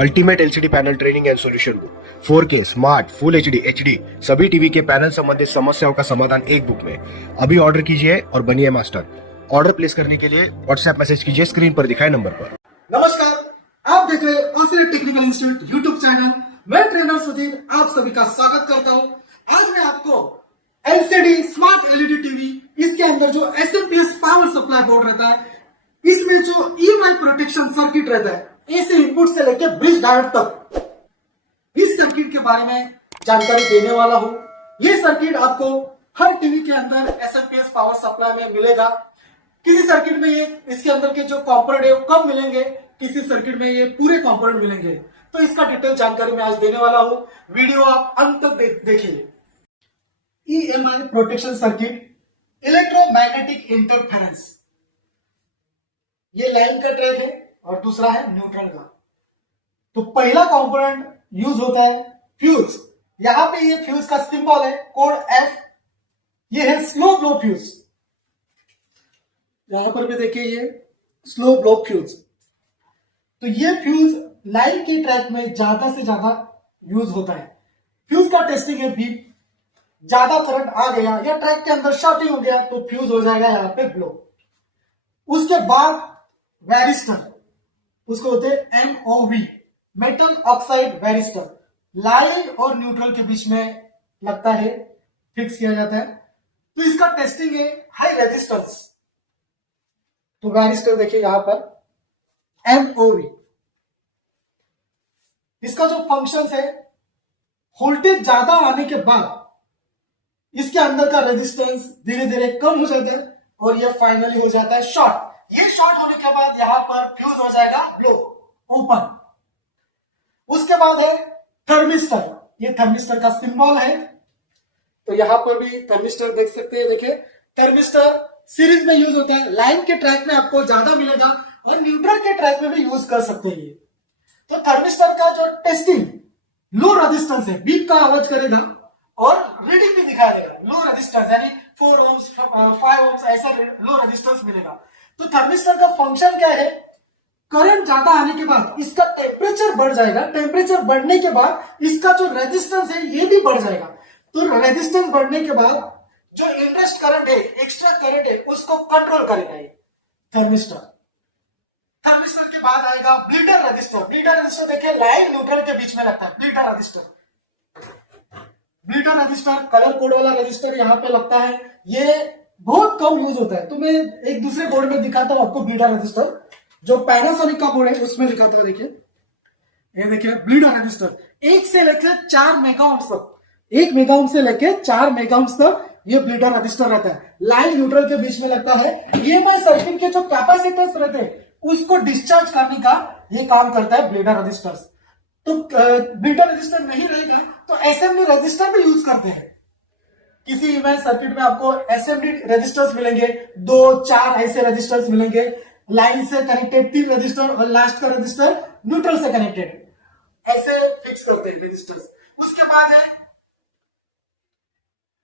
Ultimate LCD panel training and solution book 4K smart full HD सभी TV के panel संबंधित समस्याओं का समाधान एक बुक में। अभी ऑर्डर कीजिए और बनिए मास्टर। ऑर्डर प्लेस करने के लिए व्हाट्सएप मैसेज कीजिए स्क्रीन पर दिखाए नंबर पर। नमस्कार, आप देख रहे हैं Australia technical institute YouTube channel. मैं ट्रेनर सुधीर आप सभी का स्वागत करता हूं। आज मैं आपको एलसीडी स्मार्ट एलईडी टीवी, इसके अंदर जो एसएमपीएस पावर सप्लाई बोर्ड रहता है, इसमें जो ईएमआई प्रोटेक्शन सर्किट रहता है, एसी इनपुट से लेकर ब्रिज डायोड तक, इस सर्किट के बारे में जानकारी देने वाला हूं। ये सर्किट आपको हर टीवी के अंदर एसएमपीएस पावर सप्लाई में मिलेगा। किसी सर्किट में ये इसके अंदर के जो कंपोनेंट है वो कम मिलेंगे, किसी सर्किट में ये पूरे कंपोनेंट मिलेंगे। तो इसका डिटेल जानकारी मैं आज देने वाला हूं। वीडियो आप अंत तक देखिए। EMI protection circuit, electromagnetic interference, ये लाइन का ट्रैक है और दूसरा है न्यूट्रल का। तो पहला कंपोनेंट यूज होता है फ्यूज। यहां पे ये फ्यूज का सिंबल है कोड एफ। ये है स्लो ब्लो फ्यूज। यहां पर भी देखिए ये स्लो ब्लो फ्यूज। तो ये फ्यूज लाइन के ट्रैक में ज्यादा से ज्यादा यूज होता है। फ्यूज का टेस्टिंग है बीप। ज्यादा करंट आ गया या ट्रैक के अंदर शॉर्टिंग हो गया तो फ्यूज हो जाएगा यहां पे ब्लो। उसके बाद वैरिस्टर, उसको होते हैं MOV, metal oxide varistor, line और न्यूट्रल के बीच में लगता है, फिक्स किया जाता है। तो इसका टेस्टिंग है हाई रेजिस्टेंस। तो वैरिस्टर देखिए यहां पर एमओवी। इसका जो फंक्शन है, वोल्टेज ज्यादा आने के बाद इसके अंदर का रेजिस्टेंस धीरे धीरे कम हो जाता है और यह फाइनली हो जाता है शॉर्ट। ये शॉर्ट होने के बाद यहां पर फ्यूज हो जाएगा ब्लो, ओपन। उसके बाद है थर्मिस्टर। ये थर्मिस्टर का सिंबल है। तो यहां पर भी थर्मिस्टर देख सकते हैं। देखिए थर्मिस्टर सीरीज में यूज होता है। लाइन के ट्रैक में आपको ज्यादा मिलेगा और न्यूट्रल के ट्रैक में भी यूज कर सकते हैं ये। तो थर्मिस्टर का जो टेस्टिंग लो रेजिस्टेंस है, बीप का आवाज करेगा और रीडिंग भी दिखा देगा। लो रेजिस्टेंस यानी 4 ohms 5 ohms ऐसा लो रेजिस्टेंस मिलेगा। तो थर्मिस्टर का फंक्शन क्या है, करंट ज्यादा आने के बाद इसका टेम्परेचर बढ़ जाएगा। टेम्परेचर बढ़ने के बाद इसका जो रेजिस्टेंस है ये भी बढ़ जाएगा। तो रेजिस्टेंस बढ़ने के बाद जो इंटरेस्ट करंट है, एक्स्ट्रा करंट है, उसको कंट्रोल करेगा ये थर्मिस्टर। थर्मिस्टर के बाद आएगा ब्लीडर रजिस्टर। ब्लीडर रजिस्टर देखिए लाइन न्यूट्रल के बीच में लगता है। Bleeder register, bleeder register colour code वाला रजिस्टर यहाँ पे लगता है। ये बहुत कम यूज होता है। तो मैं एक दूसरे बोर्ड में दिखाता हूँ आपको ब्लीडर रजिस्टर, जो पैनासोनिक का बोर्ड है उसमें दिखाता हूँ। देखिए ये देखिए ब्लीडर रजिस्टर 1 से लेकर 4 मेगाओम्स तक, 1 मेगाओम्स से लेकर 4 मेगाओम्स तक ये ब्लीडर रजिस्टर रहता है। लाइन न्यूट्रल के बीच में लगता है। ईएमआई सर्किट के जो कैपेसिटर्स रहते हैं उसको डिस्चार्ज करने का ये काम करता है ब्लीडर रजिस्टर्स। तो ब्लीडर रजिस्टर नहीं रहेगा तो एसएमडी रजिस्टर भी यूज करते हैं। किसी ईएमआई सर्किट में आपको एसएमडी रजिस्टर्स मिलेंगे, 2-4 ऐसे रजिस्टर्स मिलेंगे। लाइन से कनेक्टेड 3 रजिस्टर और लास्ट का रजिस्टर न्यूट्रल से कनेक्टेड, ऐसे फिक्स करते हैं रजिस्टर्स। उसके बाद है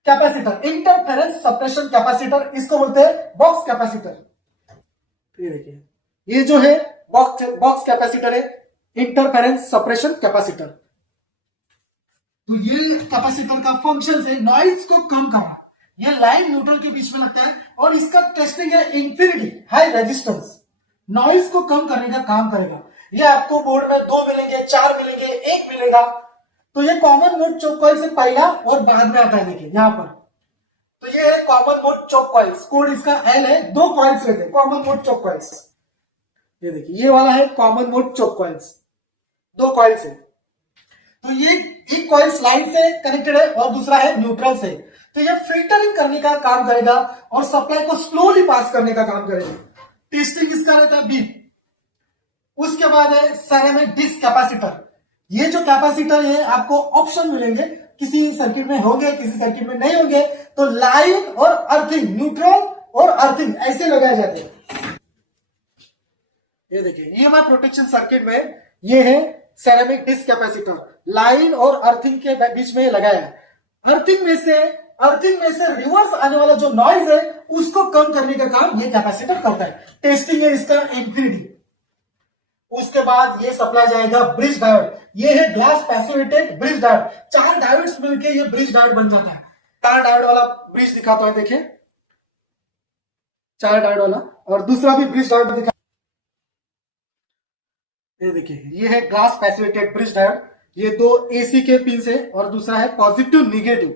कैपेसिटर, इंटरफेरेंस सप्रेशन कैपेसिटर, इसको बोलते हैं बॉक्स कैपेसिटर। ये देखिए ये जो है बॉक्स कैपेसिटर है, इंटरफेरेंस सप्रेशन कैपेसिटर। तो ये कैपेसिटर का फंक्शन है नॉइज को कम करना। ये लाइन न्यूट्रल के बीच में लगता है और इसका टेस्टिंग है इंफिनिटी हाई रेजिस्टेंस, नॉइज को कम करने का काम करेगा। ये आपको बोर्ड में 2 मिलेंगे, 4 मिलेंगे, 1 मिलेगा। तो ये कॉमन मोड चोक कॉइल से पहला और बाद में आता है। देखिए यहाँ पर तो ये है common mode choke coils, code इसका एल है। 2 कॉइल्स रहते हैं कॉमन मोड चोक कॉइल्स। ये देखिए ये वाला है common mode choke coils, 2 coils है। तो ये एक कॉइल्स लाइन से कनेक्टेड है और दूसरा है न्यूट्रल से। तो ये फिल्टरिंग करने का काम करेगा और सप्लाई को स्लोली पास करने का काम करेगा। टेस्टिंग इसका रहता है बीप। उसके बाद है सेरेमिक डिस्क कैपेसिटर। ये जो कैपेसिटर है आपको ऑप्शन मिलेंगे, किसी सर्किट में होंगे, किसी सर्किट में नहीं होंगे। तो लाइन और अर्थिंग, न्यूट्रल और अर्थिंग ऐसे लगाए जाते हैं। ये देखिए ईएमआई प्रोटेक्शन सर्किट में ये है सेरेमिक डिस्क कैपेसिटर, लाइन और अर्थिंग के बीच में लगाया है। अर्थिंग में से रिवर्स आने वाला जो नॉइज है उसको कम करने का काम ये कैपेसिटर करता है। टेस्टिंग है इसका इंफिनिटी। उसके बाद ये सप्लाई जाएगा ब्रिज डायोड। ये है glass passivated bridge diode. 4 diodes मिलके ये ब्रिज डायोड बन जाता है। 4 डायोड वाला ब्रिज दिखाता है, देखिए 4 डायोड वाला, और दूसरा भी ब्रिज डायोड दिखा, ये देखिए ये है ग्लास पैसिवेटेड ब्रिज डायोड। ये 2 एसी के पिन है और दूसरा है पॉजिटिव निगेटिव।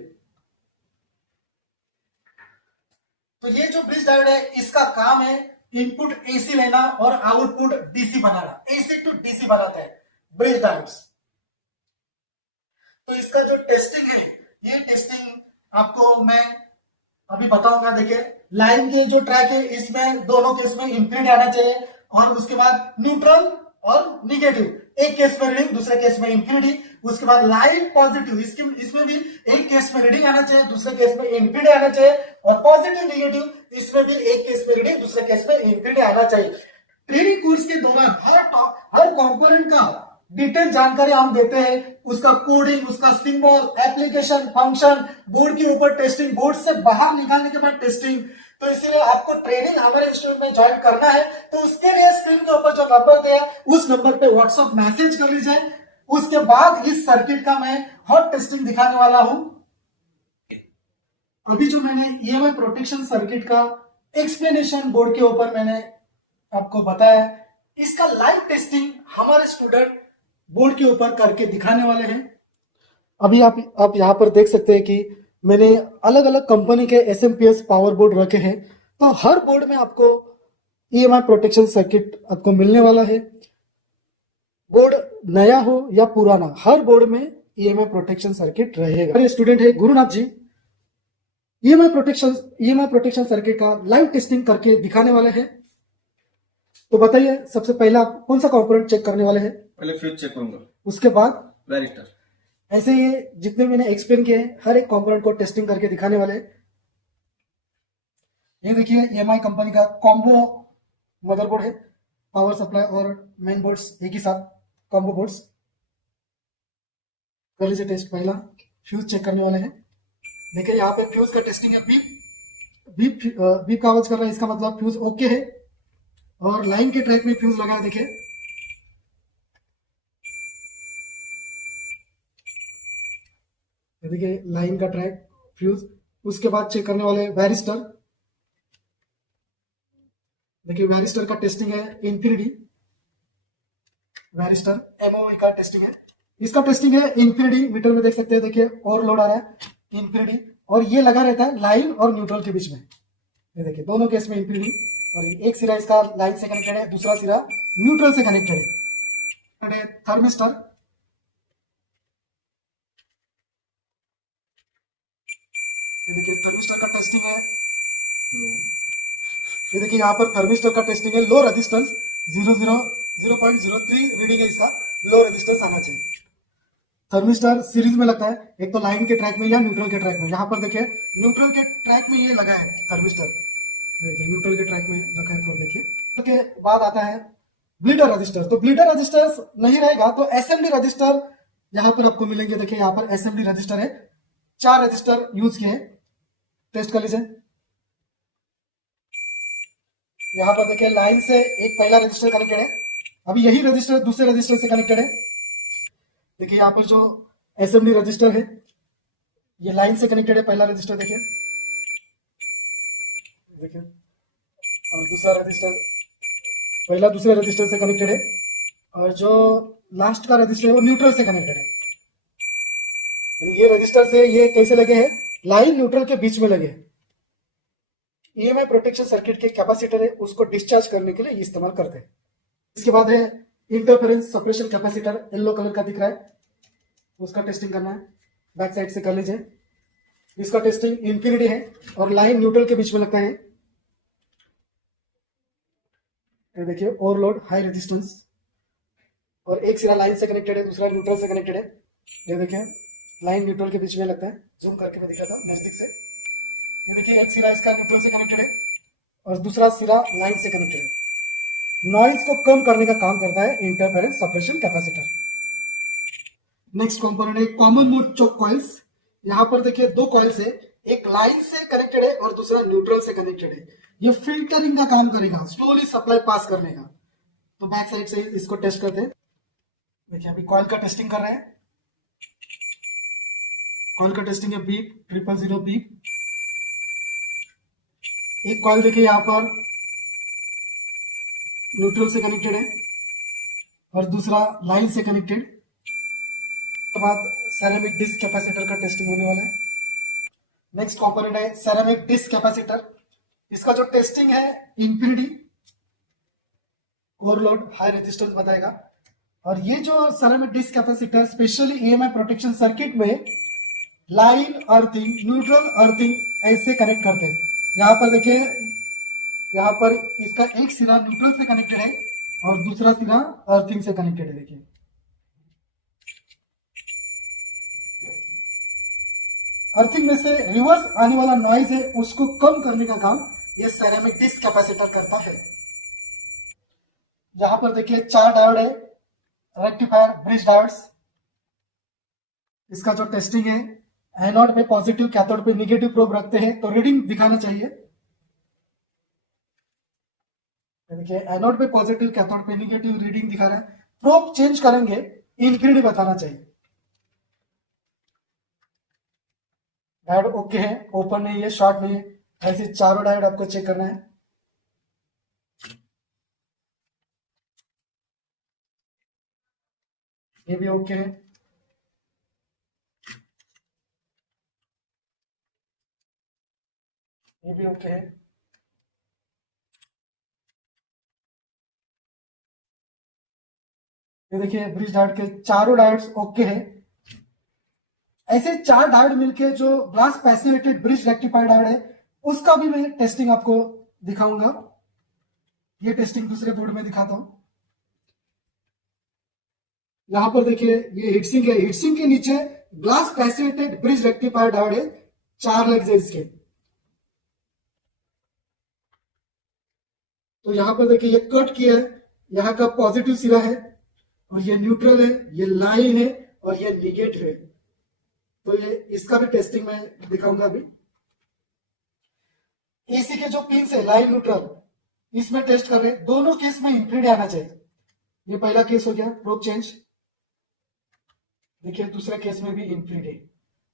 तो ये जो ब्रिज डायोड है इसका काम है इनपुट एसी लेना और आउटपुट डीसी बनाना। एसी टू डीसी बनाता है ब्रिज डायोड्स। तो इसका जो टेस्टिंग है, ये टेस्टिंग आपको मैं अभी बताऊंगा। देखिए लाइन के जो ट्रैक है इसमें दोनों केस में इंफिनिटी आना चाहिए, और उसके बाद न्यूट्रल और निगेटिव, एक केस में रीडिंग दूसरे केस में इंफिनिटी। उसके बाद लाइन पॉजिटिव, इसमें भी एक केस में रीडिंग आना चाहिए दूसरे केस में इंफिनिटी आना चाहिए, और पॉजिटिव निगेटिव इसमें भी एक केस में रीडिंग दूसरे केस में इंफिनिटी आना चाहिए। ट्रेनिंग कोर्स के दौरान हर कंपोनेंट का डिटेल जानकारी हम देते हैं, उसका कोडिंग, उसका सिंबल, एप्लीकेशन, फंक्शन, बोर्ड के ऊपर टेस्टिंग, बोर्ड से बाहर निकालने के बाद टेस्टिंग। तो इसीलिए आपको ट्रेनिंग हमारे इंस्टीट्यूट में ज्वाइन करना है तो उसके लिए स्क्रीन के ऊपर जो नंबर दिया उस नंबर पे व्हाट्सएप मैसेज कर लीजिए। उसके बाद इस सर्किट का मैं हॉट टेस्टिंग दिखाने वाला हूं। अभी जो मैंने ईएमआई प्रोटेक्शन सर्किट का एक्सप्लेनेशन बोर्ड के ऊपर मैंने आपको बताया, इसका लाइव टेस्टिंग हमारे स्टूडेंट बोर्ड के ऊपर करके दिखाने वाले हैं। अभी आप यहां पर देख सकते हैं कि मैंने अलग अलग कंपनी के एसएमपीएस पावर बोर्ड रखे हैं। तो हर बोर्ड में आपको ईएमआई प्रोटेक्शन सर्किट आपको मिलने वाला है। बोर्ड नया हो या पुराना, हर बोर्ड में ईएमआई प्रोटेक्शन सर्किट रहेगा। मेरे स्टूडेंट है गुरुनाथ जी, ईएमआई प्रोटेक्शन सर्किट का लाइव टेस्टिंग करके दिखाने वाले हैं। तो बताइए सबसे पहले आप कौन सा कंपोनेंट चेक करने वाले हैं? पहले फ्यूज चेक करूंगा, उसके बाद वैरिस्टर। ऐसे ये जितने मैंने एक्सप्लेन किए हर एक कंपोनेंट को टेस्टिंग करके दिखाने वाले हैं। ये देखिए ईएमआई कंपनी का कॉम्बो मदरबोर्ड है, पावर सप्लाई और मेन बोर्ड्स एक ही साथ कॉम्बो बोर्ड्स। कर लीजिए टेस्ट। पहला फ्यूज चेक करने वाले हैं। देखिए यहाँ पे फ्यूज का टेस्टिंग है। बीप का आवाज कर रहा है, इसका मतलब फ्यूज ओके है। और लाइन के ट्रैक में फ्यूज लगा है, देखिए देखिए लाइन का ट्रैक फ्यूज। उसके बाद चेक करने वाले वैरिस्टर। देखिए वैरिस्टर का टेस्टिंग है इंफिनिटी। वैरिस्टर एमओवी का टेस्टिंग है, इसका टेस्टिंग है इंफिनिटी। मीटर में देख सकते हैं, देखिए ओवरलोड आ रहा है इंफिनिटी, और ये लगा रहता है लाइन और न्यूट्रल के बीच में। ये देखिए दोनों केस में इंफिनिटी, और एक सिरा इसका लाइन से कनेक्टेड है, दूसरा सिरा न्यूट्रल से कनेक्टेड है। थर्मिस्टर, ये देखिए थर्मिस्टर का टेस्टिंग है। ये देखिए यहाँ पर थर्मिस्टर का टेस्टिंग है। लो रेजिस्टेंस 0.03 रीडिंग है, इसका लो रेजिस्टेंस आना चाहिए। थर्मिस्टर सीरीज में लगता है, एक तो लाइन के ट्रैक में या न्यूट्रल के ट्रैक में। यहाँ पर देखिए न्यूट्रल के ट्रैक में ये लगा है थर्मिस्टर, देखिए न्यूट्रल के ट्रैक में लगा है। तो देखिए उसके बाद आता है ब्लीडर रजिस्टर। तो ब्लीडर रजिस्टर नहीं रहेगा तो एसएमडी रजिस्टर यहाँ पर आपको मिलेंगे। देखिए यहाँ पर एसएमडी रजिस्टर है, 4 रजिस्टर यूज किए हैं। टेस्ट कर लीजिए। यहाँ पर देखिए लाइन से एक पहला रजिस्टर कनेक्टेड है, अभी यही रजिस्टर दूसरे रजिस्टर से कनेक्टेड है। देखिए यहाँ पर जो एसएमडी रजिस्टर है ये लाइन से कनेक्टेड है, पहला रजिस्टर देखिए देखिए, और दूसरा रजिस्टर पहला दूसरे रजिस्टर से कनेक्टेड है, और जो लास्ट का रजिस्टर है वो न्यूट्रल से कनेक्टेड है। ये रजिस्टर से ये कैसे लगे हैं, लाइन न्यूट्रल के बीच में लगे। ईएमआई प्रोटेक्शन सर्किट के कैपेसिटर है, उसको डिस्चार्ज करने के लिए इस्तेमाल करते हैं। इसके बाद है interference suppression capacitor, yellow colour का दिख रहा है, उसका टेस्टिंग करना है। बैक साइड से कर लीजिए। इसका टेस्टिंग इंफिनिटी है और लाइन न्यूट्रल के बीच में लगता है। ये देखिए ओवरलोड हाई रेजिस्टेंस, और एक सिरा लाइन से कनेक्टेड है, दूसरा न्यूट्रल से कनेक्टेड है। ये देखिए लाइन न्यूट्रल के बीच में लगता है, जूम करके मैं दिखा था नजदीक से। ये देखिए एक सिरा इसका न्यूट्रल से कनेक्टेड है और दूसरा सिरा लाइन से कनेक्टेड है। नॉइज को कम करने का काम करता है interference suppression capacitor. Next component है कॉमन मोड चोक कॉइल्स। यहाँ पर देखिए 2 कॉइल्स है, एक लाइन से कनेक्टेड है और दूसरा न्यूट्रल से कनेक्टेड है। ये फिल्टरिंग का काम करेगा, स्लोली सप्लाई पास करने का। तो बैक साइड से इसको टेस्ट करते हैं। देखिए अभी कॉइल का टेस्टिंग कर रहे हैं। कॉइल का टेस्टिंग है बीप 000 बीप। एक कॉइल देखिए यहाँ पर न्यूट्रल से कनेक्टेड है और दूसरा लाइन से कनेक्टेड। उसके बाद सेरेमिक डिस्क कैपेसिटर का टेस्टिंग होने वाला है। नेक्स्ट कंपोनेंट है सेरेमिक डिस्क कैपेसिटर। इसका जो टेस्टिंग है इंफिनिटी ओवरलोड हाई रेजिस्टेंस बताएगा। और ये जो ceramic disc capacitor specially EMI protection circuit में लाइन अर्थिंग न्यूट्रल अर्थिंग ऐसे कनेक्ट करते हैं। यहाँ पर देखिए, यहाँ पर इसका एक सिरा न्यूट्रल से कनेक्टेड है और दूसरा सिरा अर्थिंग से कनेक्टेड है। देखिए अर्थिंग में से रिवर्स आने वाला नॉइज है उसको कम करने का काम ये सेरेमिक डिस्क कैपेसिटर करता है। यहां पर देखिए 4 डायोड है, रेक्टिफायर ब्रिज डायोड्स। इसका जो टेस्टिंग है एनोड पे पॉजिटिव कैथोड पे निगेटिव प्रोब रखते हैं तो रीडिंग दिखाना चाहिए। देखिए एनोड पे पॉजिटिव कैथोड पे निगेटिव रीडिंग दिखा रहा है। प्रोब चेंज करेंगे इंफिनिटी बताना चाहिए। डायोड ओके है, ओपन नहीं है, शॉर्ट नहीं है। ऐसे चारों डायोड आपको चेक करना है। ये भी ओके है। ये भी ओके है। ये देखिए ब्रिज डायोड के चारों डायोड्स ओके है। ऐसे 4 डायोड मिलके जो glass passivated bridge rectifier diode है उसका भी मैं टेस्टिंग आपको दिखाऊंगा। ये टेस्टिंग दूसरे बोर्ड में दिखाता हूं। यहां पर देखिए ये हीटसिंक है। हीटसिंक के नीचे glass passivated bridge rectifier diode है 4 लेग्स है इसके। तो यहां पर देखिए ये कट किया है। यहाँ का पॉजिटिव सिरा है और ये न्यूट्रल है, ये लाइन है और ये निगेटिव है। तो ये इसका भी टेस्टिंग मैं दिखाऊंगा अभी। एसी के जो पिन है लाइन न्यूट्रल इसमें टेस्ट कर रहे हैं। दोनों केस में इंफिनिटी आना चाहिए। ये पहला केस हो गया प्रोब चेंज। देखिए दूसरे केस में भी इंफिनिटी।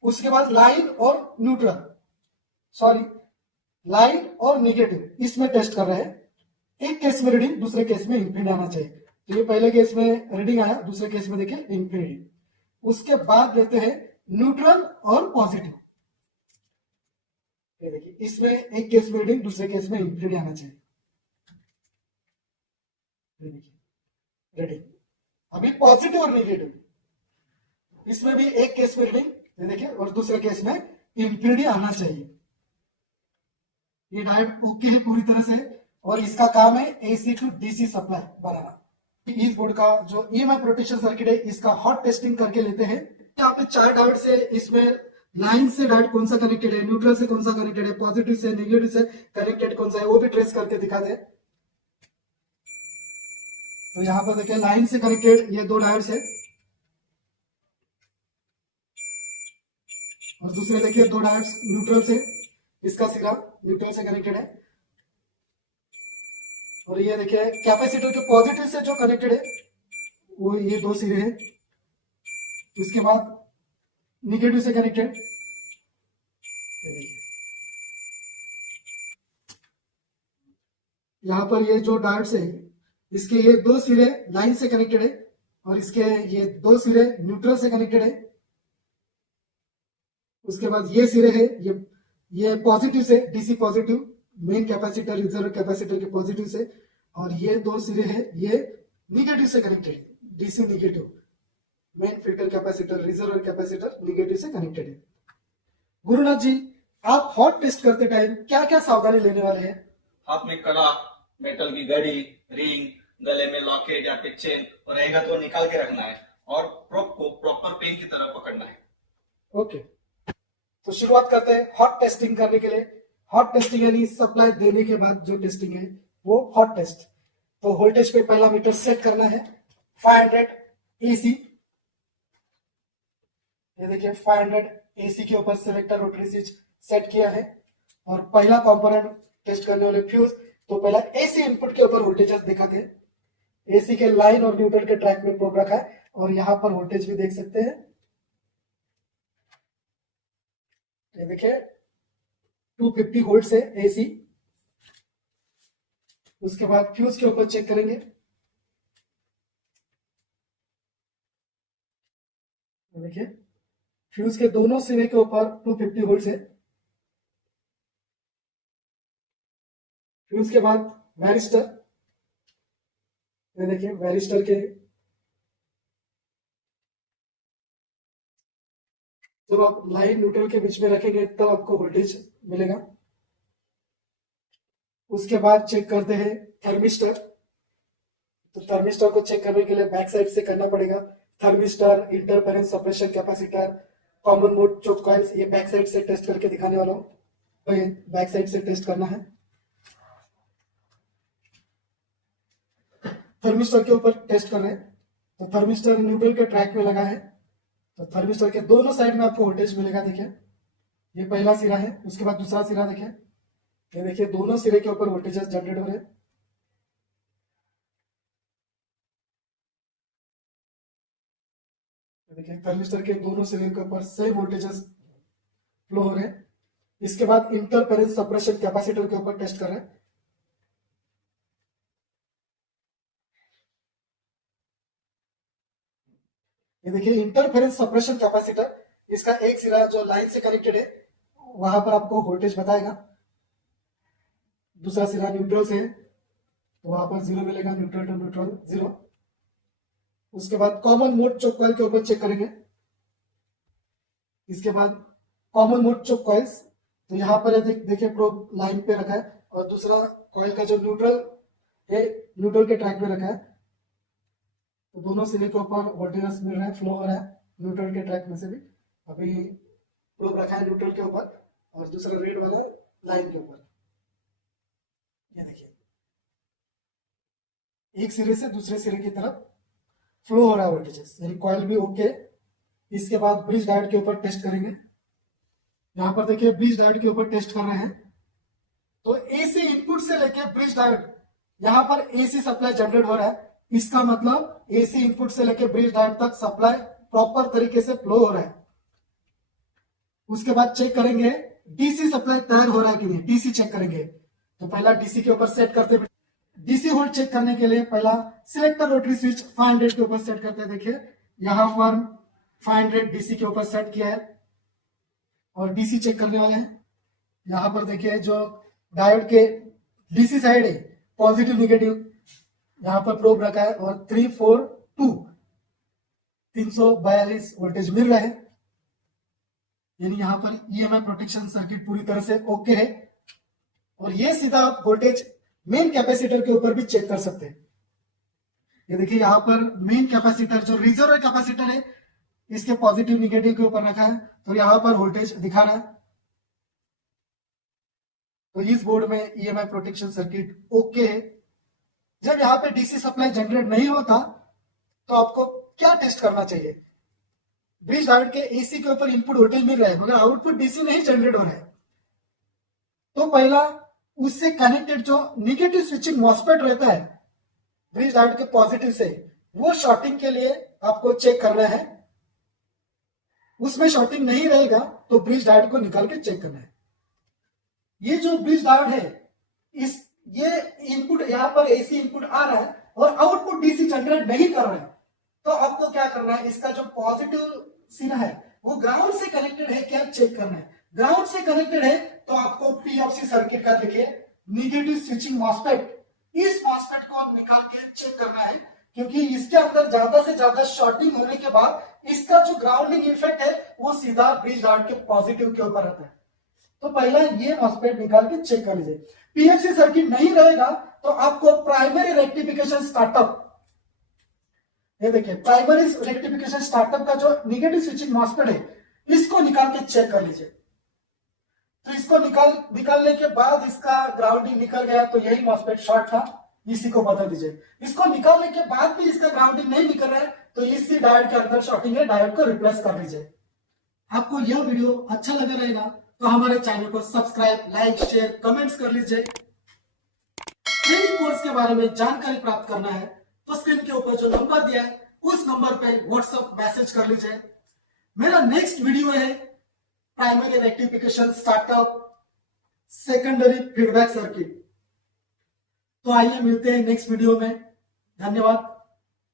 उसके बाद लाइन और न्यूट्रल सॉरी लाइन और निगेटिव इसमें टेस्ट कर रहे हैं। एक केस में रीडिंग दूसरे केस में इंफिनिटी आना चाहिए। तो ये पहले केस में रीडिंग आया, दूसरे केस में देखिए इंफिनिटी। उसके बाद लेते हैं न्यूट्रल और पॉजिटिव। ये देखिए इसमें एक केस में रीडिंग दूसरे केस में इंफिनिटी आना चाहिए। ये देखिए रीडिंग अभी पॉजिटिव और निगेटिव इसमें भी एक केस में रीडिंग ये देखिए और दूसरे केस में इंफिनिटी आना चाहिए। ये डायोड ओके है पूरी तरह से और इसका काम है एसी टू डीसी सप्लाई बनाना। इस बोर्ड का जो ईएमआई प्रोटेक्शन सर्किट है इसका हॉट टेस्टिंग करके लेते हैं। यहाँ पे 4 डायोड से इसमें लाइन से डायोड कौन सा कनेक्टेड है, न्यूट्रल से कौन सा कनेक्टेड है, पॉजिटिव से नेगेटिव से कनेक्टेड कौन सा है वो भी ट्रेस करके दिखाते हैं। तो यहाँ पर देखिए लाइन से कनेक्टेड ये 2 डायोड है और दूसरे देखिए 2 डायोड न्यूट्रल से, इसका सिरा न्यूट्रल से कनेक्टेड है। और ये देखिए कैपेसिटर के पॉजिटिव से जो कनेक्टेड है वो ये 2 सिरे हैं। उसके बाद निगेटिव से कनेक्टेड यहां पर ये जो डायोड्स है इसके ये 2 सिरे लाइन से कनेक्टेड है और इसके ये 2 सिरे न्यूट्रल से कनेक्टेड है। उसके बाद ये सिरे है ये पॉजिटिव से DC positive main capacitor reserve capacitor के पॉजिटिव से, और ये 2 सिरे है ये निगेटिव से कनेक्टेड है DC negative main filter capacitor reserve capacitor negative से कनेक्टेड है। गुरुनाथ जी आप हॉट टेस्ट करते टाइम क्या क्या सावधानी लेने वाले हैं? हाथ में कड़ा, मेटल की घड़ी, रिंग, गले में लॉकेट या फिर चेन रहेगा तो निकाल के रखना है और प्रोब को प्रॉपर पेन की तरह पकड़ना है। ओके तो शुरुआत करते हैं हॉट टेस्टिंग करने के लिए। हॉट टेस्टिंग यानी सप्लाई देने के बाद जो टेस्टिंग है वो हॉट टेस्ट। तो वोल्टेज पे पहला मीटर सेट करना है 500 एसी। ये देखिए 500 एसी के ऊपर सिलेक्टर रोटरी स्विच सेट किया है और पहला कंपोनेंट टेस्ट करने वाले फ्यूज। तो पहला एसी इनपुट के ऊपर वोल्टेज दिखाते हैं। एसी के लाइन और न्यूट्रल के ट्रैक में प्रोब रखा है और यहाँ पर वोल्टेज भी देख सकते हैं। ये देखिए 250 वोल्ट से एसी। उसके बाद फ्यूज के ऊपर चेक करेंगे। देखिए फ्यूज के दोनों सिरे के ऊपर 250 वोल्ट है। फ्यूज के बाद वैरिस्टर, ये देखिए वैरिस्टर के जब आप लाइन न्यूट्रल के बीच में रखेंगे तब आपको वोल्टेज मिलेगा। उसके बाद चेक करते हैं थर्मिस्टर। तो थर्मिस्टर को चेक करने के लिए बैक साइड से करना पड़ेगा। Thermistor, interference suppression capacitor, common mode choke coils, ये बैक साइड से टेस्ट करके दिखाने वाला हूं। तो ये बैक साइड से टेस्ट करना है। थर्मिस्टर के ऊपर टेस्ट कर रहे हैं। तो थर्मिस्टर न्यूट्रल के ट्रैक में लगा है। तो थर्मिस्टर के दोनों साइड में आपको वोल्टेज मिलेगा। देखिए ये पहला सिरा है, उसके बाद दूसरा सिरा देखिए। ये देखिए दोनों सिरे के ऊपर वोल्टेजेस जनरेट हो रहे हैं। देखिए थर्मिस्टर के दोनों सिरे के ऊपर सेम वोल्टेजेस फ्लो हो रहे हैं। इसके बाद इंटरफेरेंस सप्रेशन कैपेसिटर के ऊपर टेस्ट कर रहे हैं। ये देखिए इंटरफेरेंस सप्रेशन कैपेसिटर, इसका एक सिरा जो लाइन से कनेक्टेड है वहां पर आपको वोल्टेज बताएगा। दूसरा सिरा न्यूट्रल से है तो वहां पर 0 मिलेगा, न्यूट्रल टू न्यूट्रल 0। उसके बाद कॉमन मोड चोक कॉइल के ऊपर चेक करेंगे। इसके बाद कॉमन मोड चोक कॉइल्स, तो यहाँ पर देखिए प्रोब लाइन पे रखा है और दूसरा कॉइल का जो न्यूट्रल है न्यूट्रल के ट्रैक में रखा है। तो दोनों सिरे के ऊपर वोल्टेजेस मिल रहा है, फ्लो हो रहा है न्यूट्रल के ट्रैक में से भी। अभी प्रोब रखा है न्यूट्रल के ऊपर और दूसरा रेड वाला लाइन के ऊपर। ये देखिए एक सिरे से दूसरे सिरे की तरफ फ्लो हो रहा है वोल्टेजेस, यानी कॉइल भी ओके। इसके बाद ब्रिज डायोड के ऊपर टेस्ट करेंगे। यहाँ पर देखिए ब्रिज डायोड के ऊपर टेस्ट कर रहे हैं। तो एसी इनपुट से लेके ब्रिज डायोड, यहाँ पर एसी सप्लाई जनरेट हो रहा है। इसका मतलब एसी इनपुट से लेके ब्रिज डायोड तक सप्लाई प्रॉपर तरीके से फ्लो हो रहा है। उसके बाद चेक करेंगे डीसी सप्लाई तैयार हो रहा है कि नहीं, डीसी चेक करेंगे। तो पहला डीसी के ऊपर सेट करते हैं। डीसी होल्ड चेक करने के लिए पहला सिलेक्टर रोटरी स्विच 500 के ऊपर सेट करते हैं। देखिए यहां पर 500 डीसी के ऊपर सेट किया है और डीसी चेक करने वाले हैं। यहां पर देखिए जो डायोड के डीसी साइड है पॉजिटिव नेगेटिव, यहां पर प्रोब रखा है और 342 वोल्टेज मिल रहा है, यानी यहां पर ईएमआई प्रोटेक्शन सर्किट पूरी तरह से ओके है। और ये सीधा आप वोल्टेज मेन कैपेसिटर के ऊपर भी चेक कर सकते हैं। ये देखिए यहां पर मेन कैपेसिटर जो रिजर्व कैपेसिटर है इसके पॉजिटिव निगेटिव के ऊपर रखा है, तो यहां पर वोल्टेज दिखा रहा है। तो इस बोर्ड में ईएमआई प्रोटेक्शन सर्किट ओके है। जब यहाँ पे डीसी सप्लाई जनरेट नहीं होता तो आपको क्या टेस्ट करना चाहिए। ब्रिज डायोड के एसी के ऊपर इनपुट वोल्टेज मिल रहा है मगर आउटपुट डीसी नहीं जनरेट हो रहा है। तो पहला उससे कनेक्टेड जो निगेटिव स्विचिंग मॉसफेट रहता है ब्रिज डायोड के पॉजिटिव से, वो शॉर्टिंग के लिए आपको चेक करना है। उसमें शॉर्टिंग नहीं रहेगा तो ब्रिज डायोड को निकाल के चेक करना है। ये जो ब्रिज डायोड है ये इनपुट यहाँ पर एसी इनपुट आ रहा है और आउटपुट डीसी जनरेट नहीं कर रहा है। तो आपको क्या करना है, इसका जो पॉजिटिव सिरा है वो ग्राउंड से कनेक्टेड है क्या चेक करना है। ग्राउंड से कनेक्टेड है तो आपको पीएफसी सर्किट का देखिए निगेटिव स्विचिंग मॉसफेट, इस मॉसफेट को निकाल के चेक करना है, क्योंकि इसके अंदर ज्यादा से ज्यादा शॉर्टिंग होने के बाद इसका जो ग्राउंडिंग इफेक्ट है वो सीधा ब्रिज डायोड के पॉजिटिव के ऊपर रहता है। तो पहला ये मॉसफेट निकाल के चेक कर लीजिए। पीएफसी सर्किट नहीं रहेगा तो आपको प्राइमरी रेक्टिफिकेशन स्टार्टअप, ये देखिए प्राइमरी रेक्टिफिकेशन स्टार्टअप का जो निगेटिव स्विचिंग मॉसफेट है इसको निकाल के चेक कर लीजिए। तो इसको निकालने के बाद इसका ग्राउंडिंग निकल गया तो यही मॉसफेट शॉर्ट था, इसी को बदल दीजिए। इसको निकालने के बाद भी इसका ग्राउंडिंग नहीं निकल रहा है तो इसी डायोड के अंदर शॉर्टिंग है, डायोड को रिप्लेस कर लीजिए। आपको यह वीडियो अच्छा लगा रहेगा तो हमारे चैनल को सब्सक्राइब, लाइक, शेयर, कमेंट्स कर लीजिए। ट्रेनिंग कोर्स के बारे में जानकारी प्राप्त करना है तो स्क्रीन के ऊपर जो नंबर दिया है उस नंबर पे व्हाट्सएप मैसेज कर लीजिए। मेरा नेक्स्ट वीडियो है primary rectification startup secondary feedback circuit. तो आइए मिलते हैं नेक्स्ट वीडियो में। धन्यवाद।